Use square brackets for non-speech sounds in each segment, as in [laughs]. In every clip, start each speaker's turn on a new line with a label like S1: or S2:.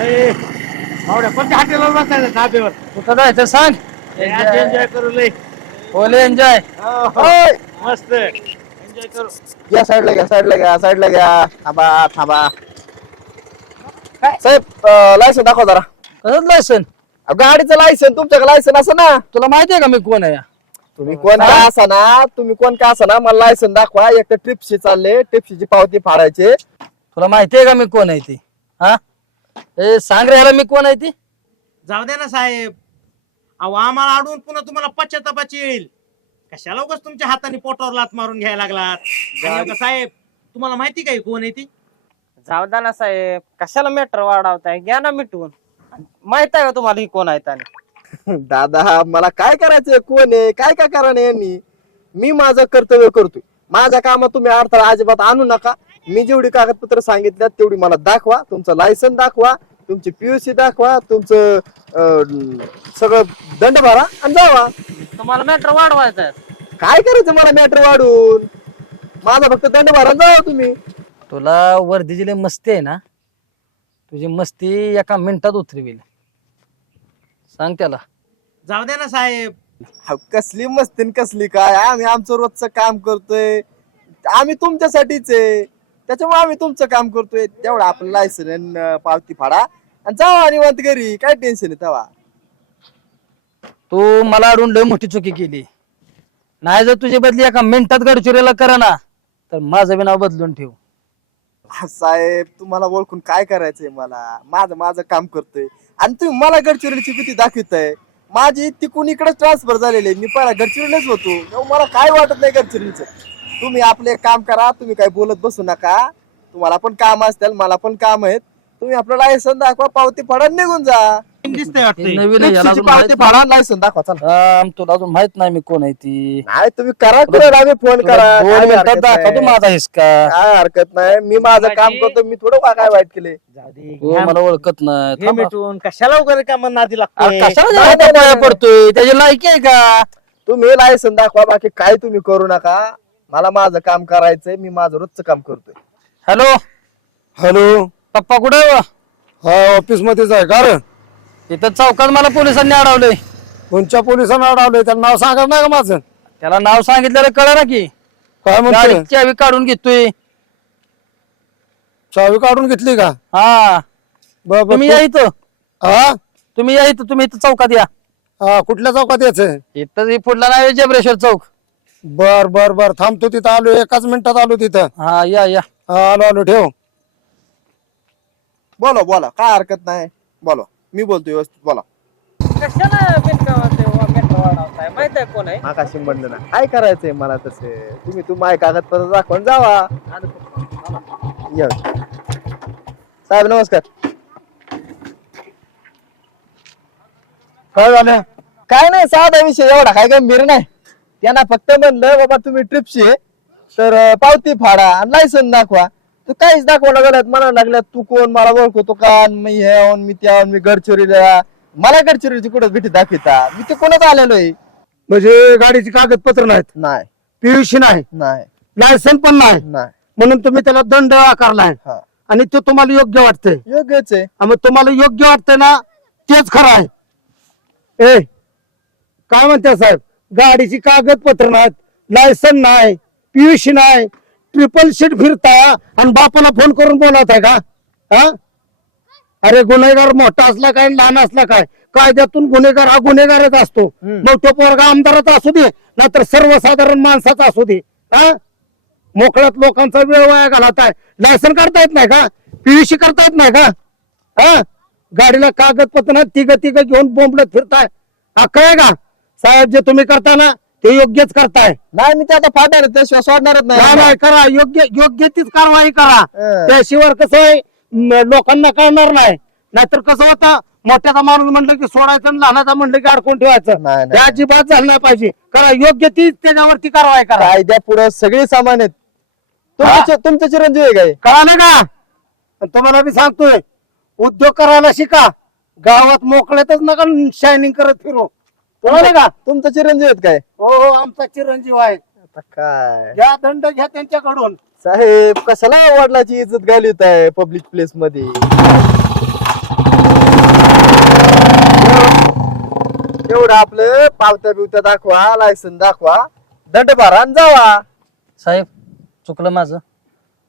S1: ए, मावड्या कोणत्या हॉटेलवर बसायचं धाब्यावर
S2: कुठं जायचं सांग.
S1: एन्जॉय करू लय.
S2: बोले एन्जॉय
S3: ओय,
S1: मस्त. एन्जॉय करू.
S3: या साईडला घ्या साईडला घ्या साईडला घ्या. थांबा थांबा. साहेब लायसन दाखवा जरा.
S2: कसं लायसन
S3: गाडीचं लायसन तुमच्याकडे लायसन असं ना.
S2: तुला माहिती आहे का मी कोण आहे?
S3: तुम्ही कोण का असा ना तुम्ही कोण का असा ना मला लायसन दाखवा. एक तर ट्रिपशी चालले ट्रिपशीची पावती फाडायचे.
S2: तुला माहिती आहे का मी कोण आहे ती? हा? ए सांग रे ह्याला मी कोण आहे ती?
S1: जाऊ द्या ना साहेब. अहो आम्हाला अडवून पुन्हा तुम्हाला पश्चातापाची येईल. कशाला उगाच तुमच्या हाताने पोटावर लात मारून घ्यायला लागलात? आणि उगाच साहेब तुम्हाला माहिती काय कोण आहे ती?
S4: जाऊ द्या ना साहेब. कशाला मीटर वाढवताय? घ्या ना मिटवून. माहीत आहे का तुम्हाला ही कोण आहेत आणि [laughs]
S3: दादा मला काय करायचंय कोण आहे? काय काय करा यांनी? मी माझं कर्तव्य करतोय. माझ्या कामात तुम्ही अडथळा अजिबात आणू नका. मी जेवढी कागदपत्र सांगितल्यात तेवढी मला दाखवा. तुमचं लायसन दाखवा तुमची पीयूसी दाखवा तुमचं अं, सगळं दंड भरा आणि जावा.
S4: तुम्हाला मीटर वाढवायचं आहे.
S3: काय करायचं मला मॅटर वाढून? माझा फक्त दंड भरा आणि जावा तुम्ही.
S2: तुला वर्दीची लय मस्ती आहे ना? तुझी मस्ती एका मिनिटात उतरविल. सांग त्याला.
S1: जाऊ द्या ना साहेब.
S3: हा, कसली मस्ती कसली काय? आम्ही आमचं रोजचं काम करतोय. आम्ही तुमच्यासाठीच आहे. त्याच्यामुळे आम्ही तुमचं काम करतोय तेवढं आपलं लायसन पावती फाडा. आणि जावा निवांत घरी काय टेन्शन आहे तेव्हा?
S2: तू मला अडून लय मोठी चुकी केली. नाही जर तुझी बदली एका मिनिटात गडचिरीला करा ना तर माझं बी नाव बदलून ठेव.
S3: हा, साहेब तुम्हाला ओळखून काय करायचंय मला? माझं माझं काम करतोय. आणि तुम्ही मला गडचिरोलीची भीती दाखवताय. माझी तिकून इकडे ट्रान्सफर झालेली आहे. मी पहिला गडचिरोलीच होतो. तेव्हा मला काय वाटत नाही गडचिरोलीचं? तुम्ही आपले एक काम करा तुम्ही काय बोलत बसू नका. तुम्हाला पण काम असतील मला पण काम आहेत. तुम्ही आपलं लायसन दाखवा पावती फाडा निघून जा.
S1: दिसतंय
S2: हे
S1: वाटतंय
S2: नवीन आहे, याला
S3: रिक्षाची
S2: अजून
S3: पावती
S2: माहीत
S3: फाडा लायसन दाखवा चला.
S2: राम, तुला अजून माहीत नाही मी कोण आहे ती.
S3: नाही तुम्ही करा आम्ही फोन
S2: तुला
S3: करा.
S2: दोन
S3: काय
S2: मिनिटात
S3: हरकत
S2: दाखवतो
S3: नाही.
S2: माझा हिसका.
S3: काय हरकत नाही. मी माझं काम करतो मी थोडं काय वाईट केले.
S1: जाऊ दे
S2: हो
S1: घ्या-
S2: मला ओळखत नाही.
S1: हे
S2: थांबा.
S1: मिटवून कशाला वगैरे का मग नादी
S2: अरे
S1: लागतोय
S2: कशाला
S3: नाही,
S2: जायचं
S3: नाही,
S2: पाया
S3: नाही.
S2: पडतोय? त्याची लायकी आहे का?
S3: तुम्ही लायसन दाखवा बाकी काय तुम्ही करू नका. मला माझं काम करायचंय मी माझं रोजचं काम करतोय.
S2: हॅलो?
S5: हॅलो?
S2: पप्पा कुठे आहे व?
S5: हा ऑफिस मध्येच आहे. का रे?
S2: इथं चौकात मला पोलिसांनी अडवलंय.
S5: कोणच्या पोलिसांना अडवलंय? त्याला नाव सांगा नाही का माझं?
S2: त्याला नाव सांगितलेलं कळलं ना की.
S5: काय म्हणते
S2: गाडीची चावी काढून घेतोय.
S5: चावी काढून घेतली का?
S2: हा.
S5: ब- ब-
S2: तुम्ही या इथं.
S5: हा?
S2: तुम्ही या इथं तुम्ही इथं चौकात या.
S5: हा कुठल्या चौकात यायचंय?
S2: इथं हे पुढला नाही जबरेश्वर चौक.
S5: बर बर बर. थांबतो तिथं आलो. एकाच मिनिटात आलो तिथं.
S2: हा या या.
S5: हा आलो आलो. ठेव.
S3: बोला बोला. काय हरकत नाही. बोला. मी बोलतो व्यवस्थित. बोला.
S4: कशाला मीटर वाढवताय माहीत आहे कोण आहे?
S3: आकाशी म्हणलं ना. काय करायचंय मला तसे? तुम्ही तू माय कागदपत्र दाखवून जावा. या. साहेब नमस्कार.
S5: काय झालं?
S3: काय नाही साधा विषय. एवढा काय गंभीर नाही. त्यांना फक्त म्हणलं बाबा तुम्ही ट्रिपशी आहे, तर पावती फाडा आणि लायसन दाखवा. तू काहीच दाखवायला गेल्यात म्हणायला लागल्यात तू कोण? मला ओळखतो का? मी हे आहोन, मी त्या मी गडचिरोलीला मला गडचिरोलीची कुठं भीती दाखविता? मी ते कोणाच आलेलो आहे?
S5: म्हणजे गाडीची कागदपत्र नाहीत?
S3: नाही.
S5: पीयूसी नाही?
S3: नाही.
S5: लायसन पण नाही?
S3: नाही.
S5: म्हणून तुम्ही त्याला दंड आकारलाय.
S3: हा.
S5: आणि ते तुम्हाला योग्य वाटतंय.
S3: योग्यच आहे.
S5: आणि मग तुम्हाला योग्य वाटतंय ना तेच खरं आहे. ए काय म्हणते साहेब? गाडीची कागदपत्र नाहीत लायसन नाही पीयूसी नाही ट्रिपल सीट फिरता आणि बापाला फोन करून बोलत आहे का? हा? अरे गुन्हेगार मोठा असला काय लहान असला काय? कायद्यातून गुन्हेगार हा गुन्हेगारच असतो. मग तो पोरगा आमदाराचा असू दे नाहीतर सर्वसाधारण माणसाचा असू दे. हा? मोकळ्यात लोकांचा वेळ वाया घालत आहे लायसन काढता येत नाही का? पीयूसी करता येत नाही का? हा? गाडीला कागदपत्र नाही तिघ तिघ घेऊन बोंबलत फिरताय. अक्कळ आहे का? साहेब जे तुम्ही करता ना ते योग्यच करताय.
S3: नाही मी ते आता फाडणार त्याशिवाय सोडणारच
S5: नाही.
S3: नाही
S5: नाही करा. योग्य योग्य तीच कारवाई करा.
S3: हं.
S5: त्याशिवाय कसं आहे म, लोकांना कळणार नाही. नाहीतर कसं होतं मोठ्याचा माणूस म्हणलं की सोडायचं आणि लहानाचा म्हणलं की अडकून ठेवायचं.
S3: नाही,
S5: त्या. अजिबात झालं नाही पाहिजे. करा योग्य ती त्याच्यावरती कारवाई करा.
S3: कायद्या पुढे सगळे सामान आहेत. तुमचे तुमचे चिरंजीव आहे काय
S5: कळालं का? आणि तुम्हाला मी सांगतोय उद्योग करायला शिका. गावात मोकळ्यातच नका शायनिंग करत फिरू. कळलं का?
S3: तुमचं चिरंजीव आहेत काय?
S5: हो हो आमचा चिरंजीव आहे.
S3: आता काय?
S5: घ्या दंड घ्या त्यांच्याकडून.
S3: साहेब कशाला वडिलाची इज्जत घालवत आहे पब्लिक प्लेस मध्ये? तेवढं आपलं पावत्या बिवत्या दाखवा लायसन दाखवा. दंड पारा आणि जावा.
S2: साहेब चुकलं माझं.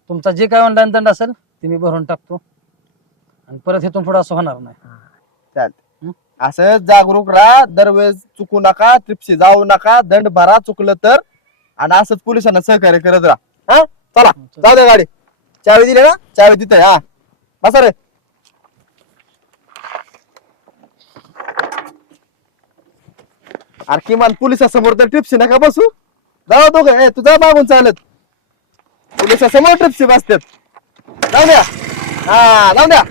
S2: तुमचा जे काय ऑनलाईन दंड असेल ते मी भरून टाकतो. आणि परत इथून पुढे असं होणार नाही. चालत
S3: असं जागरूक राहा दरवेळेस चुकू नका ट्रिपशी जाऊ नका दंड भरा चुकलं तर. आणि असंच पोलिसांना सहकार्य करत राहा. हा? चला जाऊ द्या गाडी. चावी दिली ना? चावी तिथे हा. बसा रे. अरे किमान पोलिसासमोर तर ट्रिपशी नका बसू. जाऊ दोघं. ए तुझा मागून चालत. पोलिसासमोर ट्रिपशी बसतात. जाऊ द्या. हा जाऊ द्या.